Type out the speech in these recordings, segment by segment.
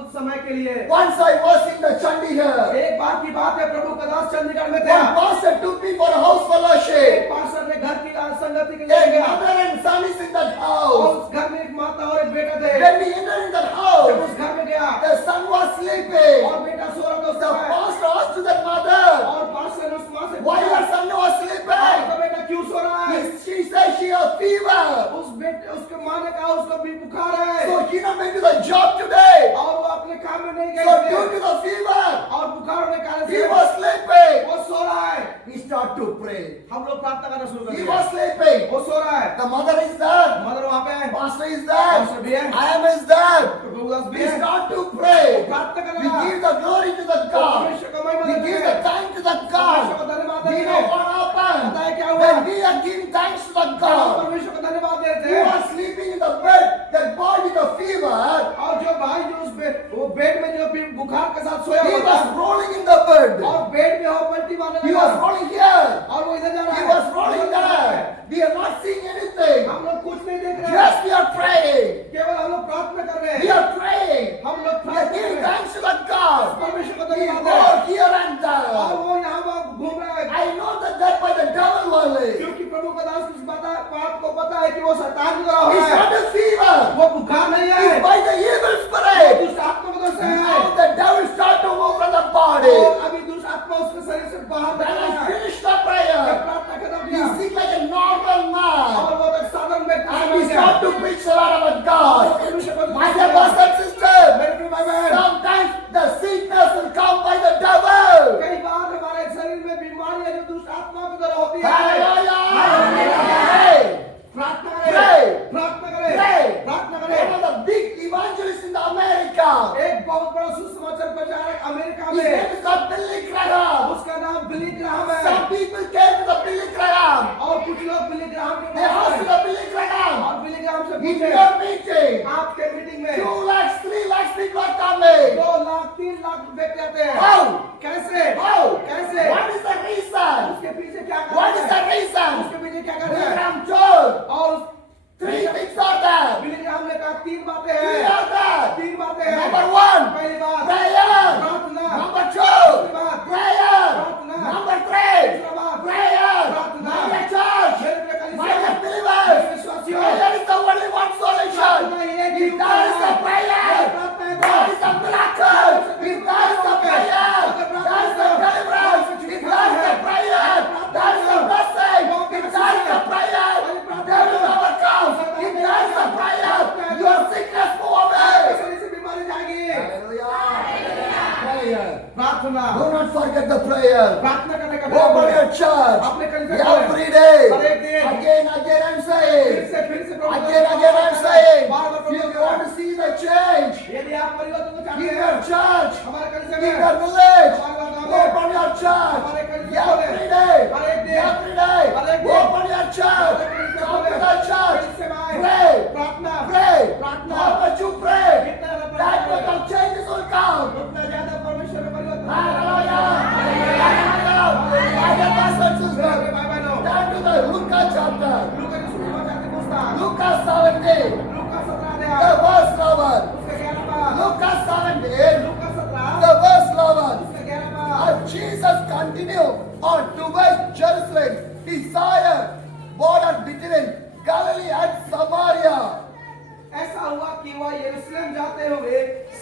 कुछ समय के लिए। Once I was in the Chandigarh. एक बार की बात है, प्रभु का दास चंडीगढ़ में था। One pastor took me for a house fellowship. एक पास्टर ने घर की संगति के लिए A गया mother and son is in that और house. उस घर में एक माता और एक बेटा थे। When we entered in that जब house, उस घर में गया the son was sleeping. और बेटा सो रहा था उस The समय, pastor asked to that mother, और पास्टर ने उस माँ से why पूछा, your son was sleeping? आपका बेटा क्यों सो रहा है? She said she has fever. उसके माँ ने कहा उसको भी बुखार है So he not went to the job today. और वो अपने काम में नहीं So गए due to the fever, और बुखार होने के कारण he से was sleeping. वो सो रहा है। He started to pray. हम लोग प्रार्थना करना शुरू कर He दिया। was sleeping. वो सो रहा है, The mother is there. Mother वहाँ पे है, Pastor is there. पास्टर भी है, I am is there. प्रभु दास भी We है। start to pray. प्रार्थना करना, We give the glory to the God. परमेश्वर को महिमा We देते give हैं, the thanks to the परमेश्वर को God. धन्यवाद We देते know हैं। what happened. पता है क्या हुआ? When we are giving thanks to the हम God, परमेश्वर को धन्यवाद देते who हैं was sleeping in the bed, that boy with the fever, और जो भाई जो वो बेड में जो भी बुखार के साथ सोया he हुआ was था rolling in the bed. और बेड में वो पलटी मारने He लगा was rolling here. और वो इधर जा रहा He है, was rolling there. We are not seeing anything. हम लोग कुछ नहीं देख रहे हैं, Just we are praying. केवल हम लोग प्रार्थना कर रहे We हैं, are praying. हम लोग We are प्रार्थना कर giving रहे हैं, thanks to the God. परमेश्वर को We धन्यवाद go दें here and और there. वो यहाँ वहाँ घूम रहा है I know that by the devil only. क्योंकि प्रभु का दास कुछ बात को पता है कि वो शैतान की तरह हो It's रहा है, not a fever. वो बुखार नहीं है, It's by the evil वो spirit. दुष्ट आत्मा की तरफ से है Now the devil start to move from the body. और अभी दुष्ट आत्मा उसके शरीर से बाहर When निकल I रहा है। finish the जब prayer, प्रार्थना खत्म he किया sing like a normal man. और वो एक साधारण व्यक्ति And बन we गया। start to preach the word about God. परमेश्वर को My dear brothers and sisters, मेरे प्रिय भाई बहन, sometimes the sickness will come by the devil. कई बार हमारे शरीर में बीमारियां जो दुष्ट आत्मा की तरह होती है। Hallelujah. प्रार्थना Pray. करें, प्रार्थना करें, Pray. प्रार्थना One करें। of the big evangelists in America. एक बहुत बड़ा सुसमाचार प्रचारक अमेरिका His में, name is called Billy Graham. उसका नाम बिली ग्राहम है Some people came to the Billy Graham. और कुछ लोग बिली ग्राहम के They पास asked गए the Billy Graham. और बिली ग्राहम से In पूछे, your meeting, आपके मीटिंग में 2 lakhs, 3 lakhs people are coming. 2 lakh 3 lakh व्यक्ति आते हैं, How? कैसे How? कैसे What is the reason? उसके पीछे क्या What is करते the हैं, reason? उसके पीछे क्या करते Billy हैं Graham told. और 3 things are there. Billy Graham ने कहा 3 बातें 3 हैं, are there. 3 बातें हैं। Number 1, पहली बात prayer. प्रार्थना, Number 2, दूसरी बात prayer. प्रार्थना, Number 3, तीसरा बात prayer. प्रार्थना। My dear church, मेरे प्रिय my कलीसिया, dear believers, विश्वासियों, prayer is the only one solution. प्रार्थना ही एक ही If there is the prayer, प्रार्थना है there is the miracle. If there is the prayer, there is the deliverance. If there is the prayer, there is the blessing. If there is the prayer, there will never come. If there is the prayer, your sickness go away. शरीर से बीमारी जाएगी। Hallelujah. Prayer. प्रार्थना, Do not forget the prayer. प्रार्थना करने का Open प्रयास your church अपने कलीसिया every day. हर एक दिन Again I'm saying. फिर से प्रभु Again I'm saying. If you want to see the change, यदि आप परिवर्तन को चाहते in हैं your church, हमारे कलीसिया in में your village, हमारे गांव में open your church हमारे कलीसिया में every day. हर एक दिन Every day. हर एक दिन Open your church. Come to the church. Pray. प्रार्थना Pray. प्रार्थना How much you pray, कितना ज्यादा that प्रार्थना much करें, of changes will come. उतना ज्यादा परमेश्वर में परिवर्तन होगा। Hallelujah. Hallelujah. My dear brothers and sisters, मेरे भाई बहनों, turn to the Luka chapter. लूका की सुसमाचार की पुस्तक, Luka 17, लूका 17 the अध्याय, verse 11. उसका 11 पाठ, Luka 17, लूका 17 the verse 11. उसका 11 पाठ, And Jesus continued on towards Jerusalem, desired border between Galilee and Samaria. ऐसा हुआ कि वह यरूशलेम जाते हुए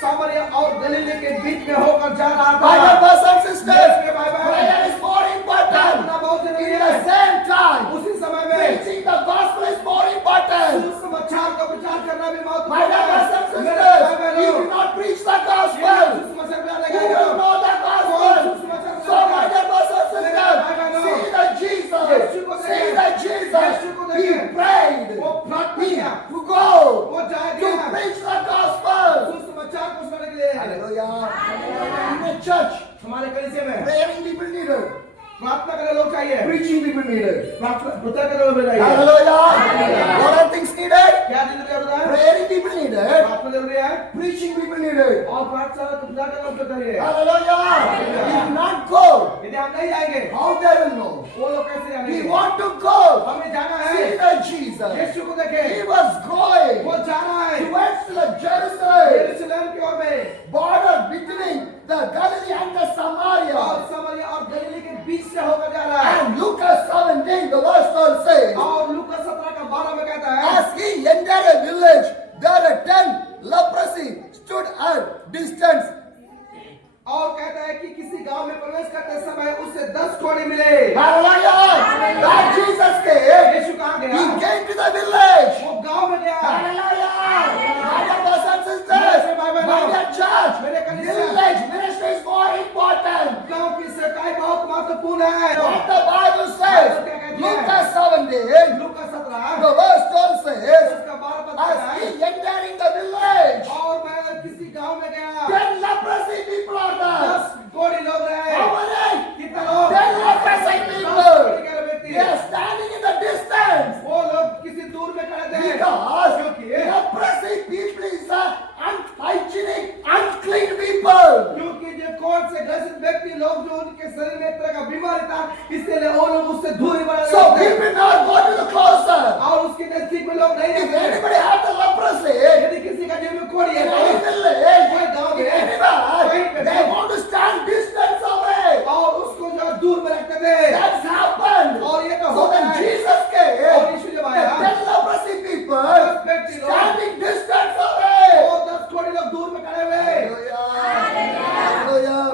सामरिया और गलीले के बीच में होकर जा रहा था। My dear brothers and sisters, मेरे भाई बहन, prayer is more important. प्रार्थना बहुत जरूरी In है। the same time, उसी समय में preaching the gospel is more important. सुसमाचार का प्रचार करना भी My महत्वपूर्ण dear brothers and है। मेरे sisters, भाई if बहनों, you not preach the ये gospel, सुसमाचार क्या who लगाएगा? will know the gospel? So my dear brothers and sisters, see the Jesus, see the Jesus, he prayed, वो प्रार्थना he किया, to go वो जाए to गया preach the gospel. सुसमाचार को सुनाने के लिए। Hallelujah. In a church, हमारे कलीसिया में praying people needed, प्रार्थना करने लोग चाहिए, preaching people needed. प्रार्थना प्रचार करने लोग चाहिए। Hallelujah. What are things needed? क्या दिन जरूरी है? Praying people needed, प्रार्थना जरूरी है preaching people needed. और प्रार्थना प्रचार करना लोग चाहिए। Hallelujah. If not go, यदि हम नहीं जाएंगे, how they will know? वो लोग कैसे We जानेंगे? want to go. हमें जाना है, See the Jesus. यीशु को देखें, He was going वो जा रहा है towards the Jerusalem. यरूशलेम की ओर में। distance. और कहता है कि किसी गांव में प्रवेश करते समय उसे 10 कोड़े मिले। Hallelujah. That Jesus came. यीशु कहाँ He गया? came to the village. वो गांव में गया। Hallelujah. My dear brothers and sisters, my dear church, village ministry is more important. गांव की सेवकाई बहुत महत्वपूर्ण है। What the Bible says, Luke 17, Luka 17 the verse 12 says, उसका 12 पद as है। he entering the village, और मैं किसी गांव में गया। 10 leprosy people are there. 10 कोढ़ी लोग रहे। How many? कितने लोग? 10 leprosy 10 people. कोढ़ी के व्यक्ति। They are standing in the distance. वो लोग किसी दूर में खड़े थे। Because क्योंकि leprosy people is unhygienic, unclean people. क्योंकि जो कोढ़ से ग्रसित व्यक्ति लोग जो उनके शरीर में एक तरह का बीमारी था, इसलिए वो लोग उससे दूरी बना So लेते थे। people not go to the closer. और उसके नजदीक में लोग नहीं If रहते। anybody have the leprosy, यदि किसी का जेब में कोढ़ी है, in any कोई village, गांव in में anywhere, they want to stand distance away. और उसको जो है दूर में रखते थे। That's happened. और ये तो So होता when है। Jesus और came, यीशु जब the आया, 10 leprosy people व्यक्ति लोग standing distance away. वो 10 कोढ़ी लोग दूर में खड़े हुए। Hallelujah.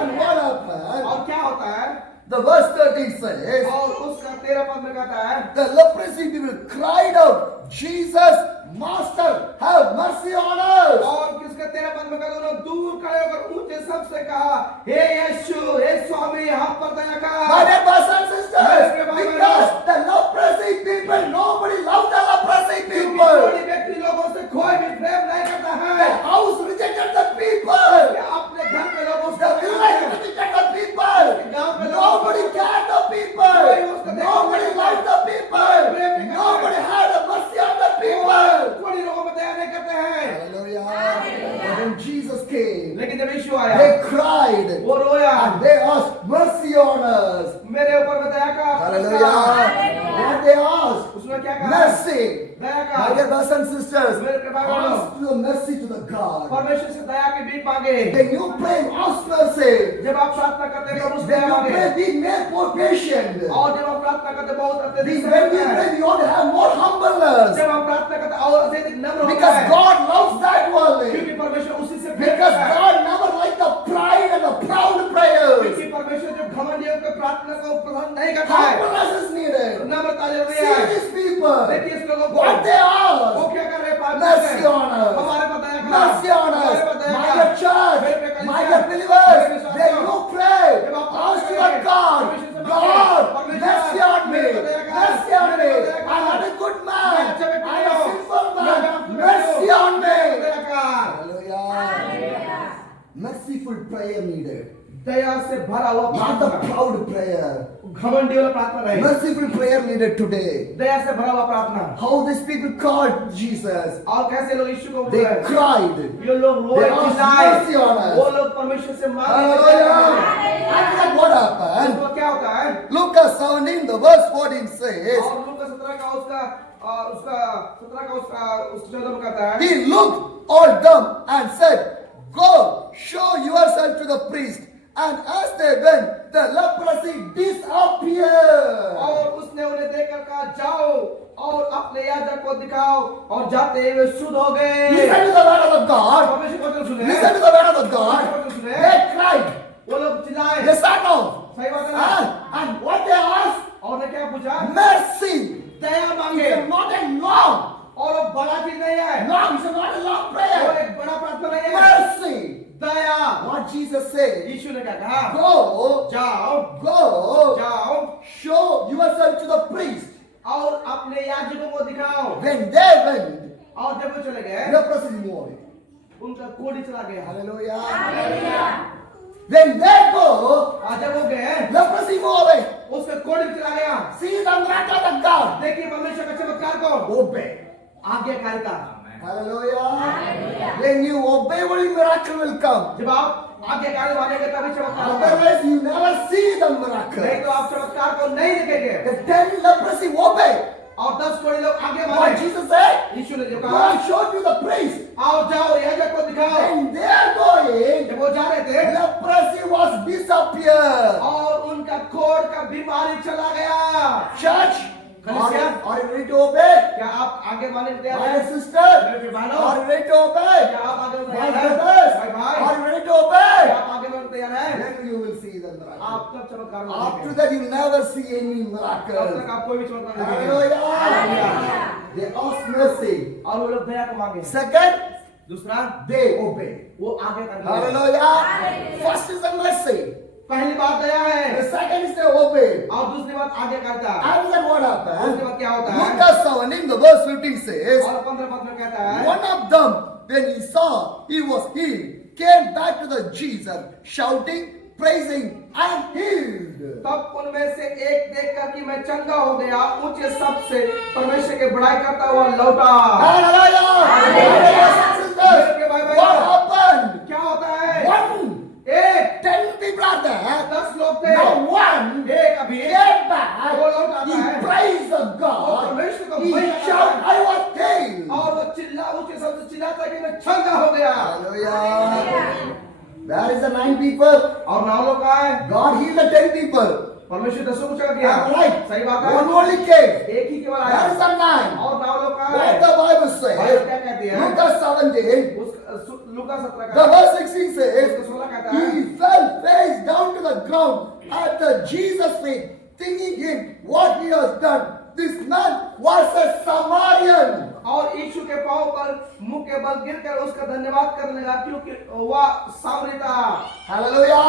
And what happened? और क्या होता है? The verse 13 says, और उसका 13 पद में कहता है, the leprosy people cried out, Jesus, Master, have mercy on us. और किसका 13 पद में कहता है, उन्होंने दूर खड़े होकर ऊंचे शब्द से कहा, हे यीशु, हे स्वामी, हम पर दया कर। My dear brothers and sisters, because the leprosy people, nobody loves the leprosy people. कोढ़ी व्यक्ति लोगों से कोई भी प्रेम नहीं करता The है। house rejected the people. अपने घर में लोगों The से village rejected the people. Nobody cared the people. Nobody liked the people. Nobody had a mercy on the people. कोढ़ी लोगों में दया नहीं करते हैं। Hallelujah. But when Jesus came, लेकिन जब यीशु आया, they cried वो रोया, and they asked mercy on us. मेरे ऊपर में दया कर। Hallelujah. What they asked? उसने क्या कहा? Mercy. दया My कर। dear brothers and sisters, मेरे प्रिय भाई बहनों, ask the mercy to the God. परमेश्वर से दया की भीख मांगे। When you pray, ask mercy. जब आप प्रार्थना करते हैं, प्रभु से When दया you मांगे। pray, be made more patient. और जब हम प्रार्थना करते हैं, बहुत अत्यधिक When समय we होता है। pray, we ought to have more humbleness. जब हम प्रार्थना करते हैं, और अत्यधिक नम्र होता Because है। God loves that only. क्योंकि परमेश्वर उसी से प्रेम Because करता है। God never liked the pride and the proud prayers. क्योंकि परमेश्वर जो घमंडियों के प्रार्थना को पसंद नहीं करता है। Humbleness is needed. नम्रता जरूरी See है। these people. देखिए इस लोगों को, What they वो ask. क्या कर रहे हैं प्रार्थना Mercy में? on us. हमारे पर दया कर। Mercy on us. हमारे पर दया My कर। dear church, my dear believers, when you pray, ask your God, God, mercy on me, mercy on me. I'm not a good man, I'm a sinful man, mercy on me. दया कर। Hallelujah. Merciful prayer needed, दया से भरा हुआ not the प्रार्थना। proud prayer. घमंडी वाला प्रार्थना नहीं। Merciful prayer needed today. दया से भरा हुआ प्रार्थना। How these people called Jesus, और कैसे लोग यीशु को they बुलाए? cried. ये लोग रोए, They asked चिल्लाए। mercy on us. वो लोग परमेश्वर से मांगे। Hallelujah. After that, what happened? उसको क्या होता है? Luke 17, the verse 14 says, और लूका 17 का उसका 14 में कहता है, he looked all dumb and said, go, show yourself to the priest. And as they went, the leprosy disappeared. और उसने उन्हें देखकर कहा, जाओ और अपने याजक को दिखाओ, और जाते ही वे शुद्ध हो गए। Listen to the word of the God. परमेश्वर को तो सुने। Listen to the word of the God. They cried. वो लोग चिल्लाए। Yes or no? सही बात है ना? And what they asked? और ने क्या पूछा? Mercy. दया मांगे। It's not a long. और वो बड़ा चीज नहीं है। Long is not a long वो prayer. एक बड़ा प्रार्थना नहीं है। Mercy. Daya. What Jesus said. यीशु ने क्या कहा? Go. जाओ, Go. जाओ Show yourself to the priest. और अपने याजकों को दिखाओ। When they went, और जब वो चले गए, leprosy removed. उनका कोढ़ी चला गया। Hallelujah. When they go, आज जब वो गए, leprosy move away. उसका कोढ़ी चला गया। See the miracle of God. देखिए परमेश्वर का चमत्कार को, Obey. आज्ञाकारिता। Hallelujah. When you obey, only miracle will come. जब आप आज्ञाकारी मानेंगे तभी चमत्कार होगा। Otherwise, you never see the नहीं miracle. तो आप चमत्कार को नहीं देखेंगे। The 10 leprosy obey. और 10 कोढ़ी लोग आगे What बढ़े। Jesus said? यीशु ने जो Go कहा, and show to the priest. आओ जाओ याजक को दिखाओ। When they are going, जब वो जा रहे थे, leprosy was disappeared. और उनका कोढ़ का बीमारी चला गया। Church, Hallelujah. are you ready to obey? क्या आप आगे मानने को तैयार My हैं? sister, मेरे भाइयों, are you ready to obey? क्या आप आगे My तैयार हैं? brothers, भाई चमत्कार न After देखें। that, you'll never see any तब miracle. तक आप कोई भी चमत्कार नहीं देखेंगे। Hallelujah. They ask mercy. और वो लोग दया को मांगे। Second, दूसरा, they obey. वो आगे करते हैं। Hallelujah. First is the mercy. पहली बात दया है The second is they obey. और दूसरी बात आगे करता है। After that, what उसके happened? बाद क्या होता है? Lucas 17, the verse 15 says, और 15 पद में कहता है, one of them, when he saw he was healed, came back to the Jesus, shouting, praising, I am healed. तब उनमें से एक देखकर कि मैं चंगा हो गया, ऊंचे शब्द से परमेश्वर की बड़ाई करता हुआ लौटा। Hallelujah. What happened? क्या होता है? One, एक 10 people are there. 10 लोग थे, Now one एक अभी came back. वो लौट आता He है praised the वो God. परमेश्वर को He महिमा करता shouted, है I was healed. और वो चिल्ला ऊंचे शब्द से चिल्लाता है कि मैं चंगा हो गया। Hallelujah. Where is the 9 people? और 9 लोग कहाँ है? God healed the 10 people. परमेश्वर 10 को चंगा किया। Right. सही बात One है। only came. एक ही केवल Where is आया the 9? और 9 लोग कहाँ What है? the Bible Bible says? क्या कहती है? Lucas 17. लूका 17 The का verse 16 says, उसका 16 कहता है, he fell face down to the ground at the Jesus' feet, thinking him what he has done. This man was a Samaritan. और यीशु के पांव पर मुंह के बल गिरकर उसका धन्यवाद करने लगा क्योंकि वह सामरी था। Hallelujah.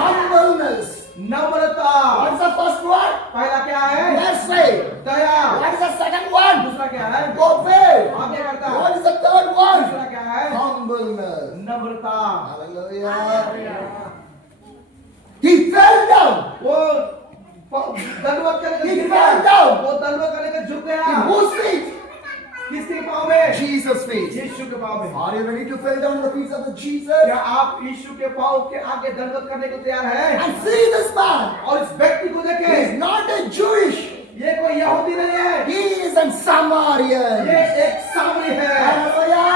Humbleness. Namrata. What's the first one? पहला क्या है? Mercy. Daya. What is the second one? दूसरा क्या है? Obey. आगे करता। What is the third one? तीसरा क्या है? Humbleness. Namrata. Hallelujah. He fell down. वो दंडवत करने He गिर fell गया। down. वो दंडवत करने का झुक गया। In whose feet? किसके पांव में? Jesus' feet. यीशु के पांव में। Are you ready to fall down at the feet of the Jesus? क्या आप यीशु के पांव के आगे दंडवत करने को तैयार हैं? And see this man. और इस व्यक्ति को He is देखें, not a Jewish. ये कोई यहूदी नहीं है, He is a Samaritan. ये एक सामरी है। Hallelujah.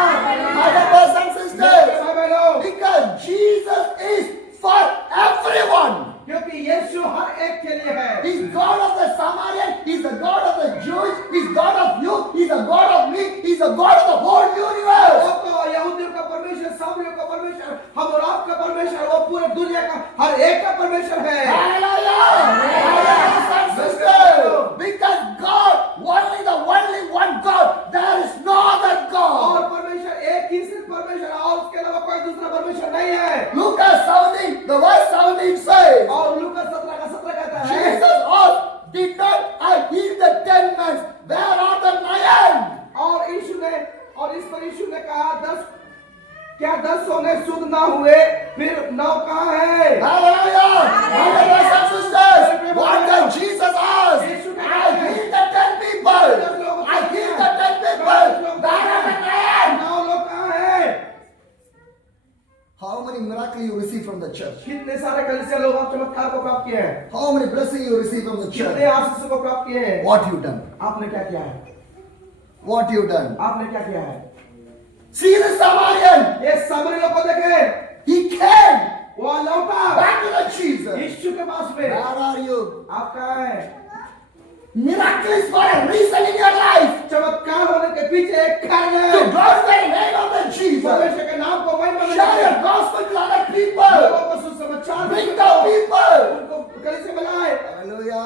My brothers and sisters. भाई बहनों, Because Jesus is for everyone. क्योंकि यीशु हर एक के लिए है। He's God of the Samaritan. He's the God of the Jews. He's God of you. He's the God of me. He's the God of the whole universe. वो तो यहूदियों का परमेश्वर, सामरियों का परमेश्वर, हम और आपका परमेश्वर, वो पूरे दुनिया का हर एक का परमेश्वर है। Hallelujah. Brothers and sisters. Because God, only one God. There is no other और God. परमेश्वर एक ही सिर्फ परमेश्वर है और उसके अलावा कोई दूसरा परमेश्वर नहीं है। Lucas 17, the verse 17 says, और लूका 17 का 17 कहता है, Jesus asked, did not I heal the 10 men? Where are the 9? और यीशु ने और इस पर यीशु ने कहा 10 क्या 10 सोने शुद्ध ना हुए फिर 9 कहाँ है? Hallelujah! My brothers and sisters, what did Jesus ask? I healed the 10 people. I healed the 10 people. Where are the 9? 9 लोग कहाँ है? How many miracles you receive from the church? कितने सारे कलीसिया लोग आप चमत्कार को प्राप्त किए हैं? How many blessings you receive from the कितने church? आशीष को प्राप्त किए हैं? What you done? आपने क्या किया है? What you done? आपने क्या किया है? See the Samaritan. ये सामरी लोग को देखे, He came वो लौटा back to the Jesus. यीशु के पास में। Where are you? आप कहाँ हैं? Miracles for a reason in your life. चमत्कार होने के पीछे एक कारण है। To glorify the name of the Jesus. परमेश्वर के नाम को महिमा देने Share के your gospel to other people. लोगों को सुसमाचार Bring देने the को, people. उनको कलीसिया में लाए। Hallelujah.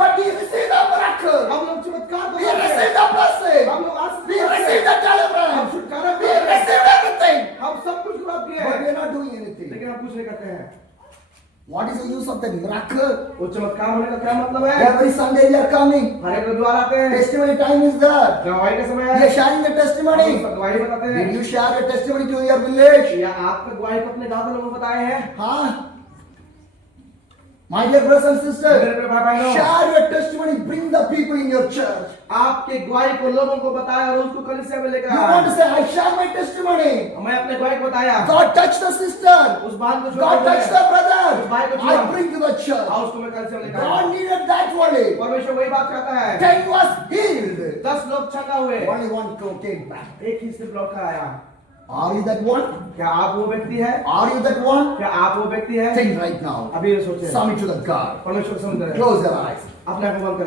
But we receive the miracle. हम लोग चमत्कार को We करते हैं। receive the blessing. हम लोग आशीष We पाते हैं। receive the हम deliverance. छुटकारा We पाते हैं। receive everything. हम सब कुछ प्राप्त किए But हैं, we are not doing anything. लेकिन हम कुछ नहीं करते हैं। What is the use of that miracle? वो चमत्कार होने का क्या मतलब है? Every Sunday we are coming. हर एक रविवार आते हैं, Testimony time is there. गवाही का समय We है, are sharing the हम testimony. सब गवाही बताते हैं। Did you share your testimony to your village? या आपके गवाही को अपने गांव के लोगों को बताए हैं? Huh? My dear brothers and मेरे sisters, प्रिय भाई बहनों, share your testimony. Bring the people in your church. आपके गवाही को लोगों को बताया और उसको कलीसिया में लेकर You want to आए। say, I share my testimony. मैं अपने गवाही को बताया, God touched the sister. उस बहन को God touched the brother. भाई को I bring to the church. और उसको मैं कलीसिया में लेकर आया। God needed that only. परमेश्वर वही बात चाहता है। 10 was healed. 10 लोग चंगा हुए, Only one came back. एक ही सिर्फ लौट कर आया। Are you that one? क्या आप वो व्यक्ति है? Are you that one? क्या आप वो व्यक्ति है? Think right now. अभी ये सोचें, Submit to the God. परमेश्वर को समझ रहे हैं। Close your eyes. अपने आप को बंद करें।